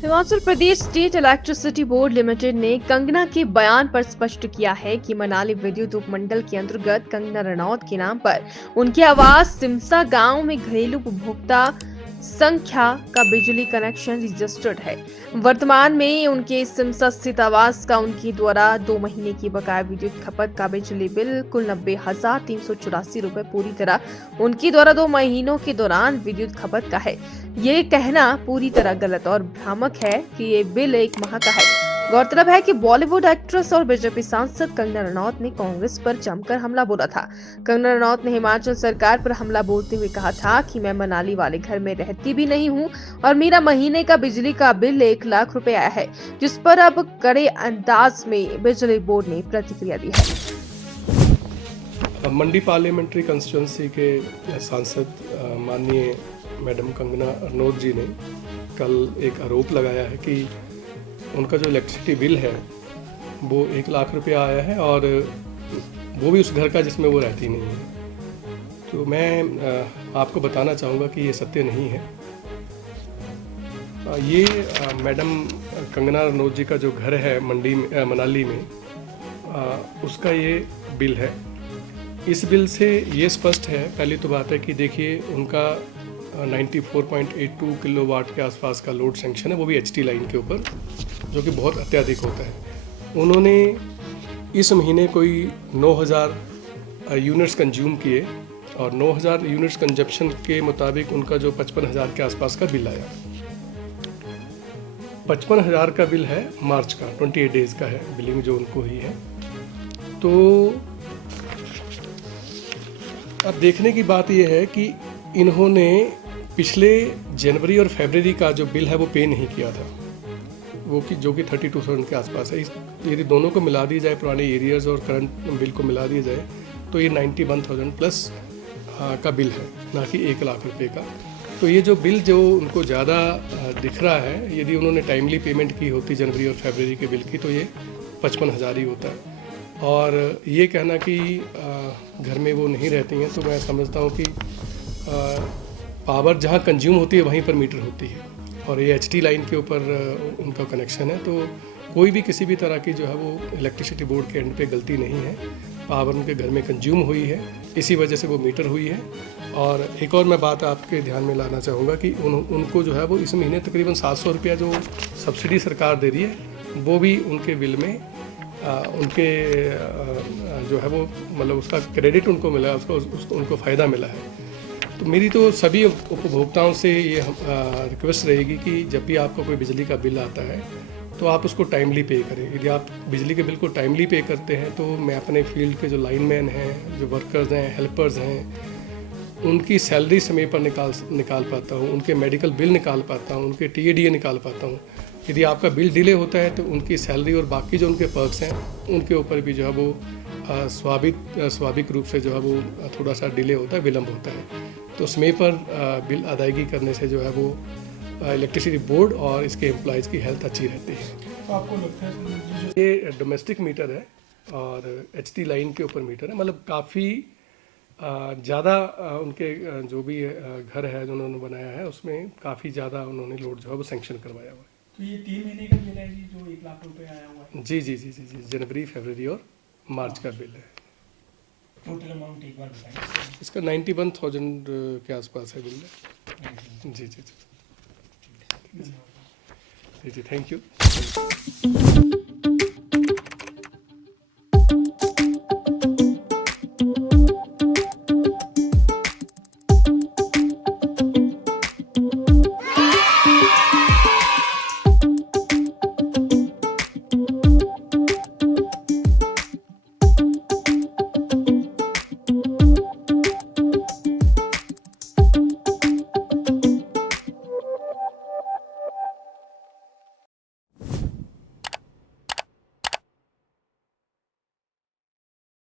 Himachal Pradesh state electricity board limited ने कंगना के बयान पर स्पष्ट किया है कि मनाली विद्युत उपमंडल के अंतर्गत कंगना रनौत के नाम पर उनके आवास सिमसा गांव में घरेलू उपभोक्ता संख्या का बिजली कनेक्शन रजिस्टर्ड है। वर्तमान में उनके सिमसा स्थित आवास का उनके द्वारा 2 महीने की बकाया विद्युत खपत का बिजली बिल कुल 90,384 रुपए पूरी तरह उनके द्वारा 2 महीनों के दौरान विद्युत खपत का है। ये कहना पूरी तरह गलत और भ्रामक है कि ये बिल 1 माह का है। गौरतलब है कि बॉलीवुड एक्ट्रेस और बीजेपी सांसद कंगना रनौत ने कांग्रेस पर जमकर हमला बोला था। कंगना रनौत ने हिमाचल सरकार पर हमला बोलते हुए कहा था कि मैं मनाली वाले घर में रहती भी नहीं हूं और मेरा महीने का बिजली का बिल 1 लाख रुपए आया है, जिस पर अब कड़े अंदाज में बिजली बोर्ड ने प्रतिक्रिया दी है। मंडी पार्लियामेंट्री कंस्टिट्यूंसी के सांसद माननीय मैडम कंगना रनौत जी ने कल एक आरोप लगाया है कि उनका जो इलेक्ट्रिसिटी बिल है वो 1 लाख रुपया आया है और वो भी उस घर का जिसमें वो रहती नहीं है। तो मैं आपको बताना चाहूँगा कि ये सत्य नहीं है। ये मैडम कंगना रनौत जी का जो घर है मनाली में उसका ये बिल है। इस बिल से ये स्पष्ट है, पहली तो बात है कि देखिए उनका 94.82 किलोवाट के आसपास का लोड सेंक्शन है, वो भी एचटी लाइन के ऊपर, जो कि बहुत अत्यधिक होता है। उन्होंने इस महीने कोई 9,000 यूनिट्स कंज्यूम किए और 9,000 यूनिट्स कंजप्शन के मुताबिक उनका जो 55,000 के आसपास का बिल आया। 55,000 का बिल है मार्च का, 28 डेज़ का है बिलिंग जो उनको हुई है। तो अब देखने की बात यह है कि इन्होंने पिछले जनवरी और फरवरी का जो बिल है वो पे नहीं किया था, वो कि जो कि 32,000 के आसपास है। यदि दोनों को मिला दिया जाए, पुराने एरियर्स और करंट बिल को मिला दिया जाए, तो ये 91,000 प्लस का बिल है, ना कि 1 लाख रुपए का। तो ये जो बिल जो उनको ज़्यादा दिख रहा है, यदि उन्होंने टाइमली पेमेंट की होती जनवरी और फरवरी के बिल की, तो ये 55,000 ही होता है। और ये कहना कि घर में वो नहीं रहती हैं, तो मैं समझता हूँ कि पावर जहाँ कंज्यूम होती है वहीं पर मीटर होती है और ये एचटी लाइन के ऊपर उनका कनेक्शन है। तो कोई भी किसी भी तरह की जो है वो इलेक्ट्रिसिटी बोर्ड के एंड पे गलती नहीं है। पावर उनके घर में कंज्यूम हुई है, इसी वजह से वो मीटर हुई है। और एक और मैं बात आपके ध्यान में लाना चाहूँगा कि उनको जो है वो इस महीने तकरीबन 700 रुपया जो सब्सिडी सरकार दे रही है, वो भी उनके बिल में उनके जो है वो मतलब उसका क्रेडिट उनको मिला, उसको उनको फ़ायदा मिला है। तो मेरी तो सभी उपभोक्ताओं से ये रिक्वेस्ट रहेगी कि जब भी आपका कोई बिजली का बिल आता है तो आप उसको टाइमली पे करें। यदि आप बिजली के बिल को टाइमली पे करते हैं तो मैं अपने फील्ड के जो लाइनमैन हैं, जो वर्कर्स हैं, हेल्पर्स हैं, उनकी सैलरी समय पर निकाल पाता हूँ, उनके मेडिकल बिल निकाल पाता हूँ, उनके TADA निकाल पाता हूँ। यदि आपका बिल डिले होता है तो उनकी सैलरी और बाकी जो उनके पर्क्स हैं उनके ऊपर भी जो है वो स्वाभाविक रूप से जो है वो थोड़ा सा डिले होता है, विलम्ब होता है। तो समय पर बिल अदायगी करने से जो है वो इलेक्ट्रिसिटी बोर्ड और इसके एम्प्लॉयज़ की हेल्थ अच्छी रहती है। तो आपको लगता है ये डोमेस्टिक मीटर है और एचटी लाइन के ऊपर मीटर है, मतलब काफ़ी ज़्यादा उनके जो भी घर है जो उन्होंने बनाया है उसमें काफ़ी ज़्यादा उन्होंने लोड जो है वो सैंक्शन करवाया हुआ है। तो ये 3 महीने का बिल है जी, जो 1 लाख रुपए आया हुआ है? जी, जनवरी, फरवरी और मार्च का बिल है। टोटल अमाउंट एक बार बताइए। इसका 91,000 के आसपास है बिल। Ji, thank you.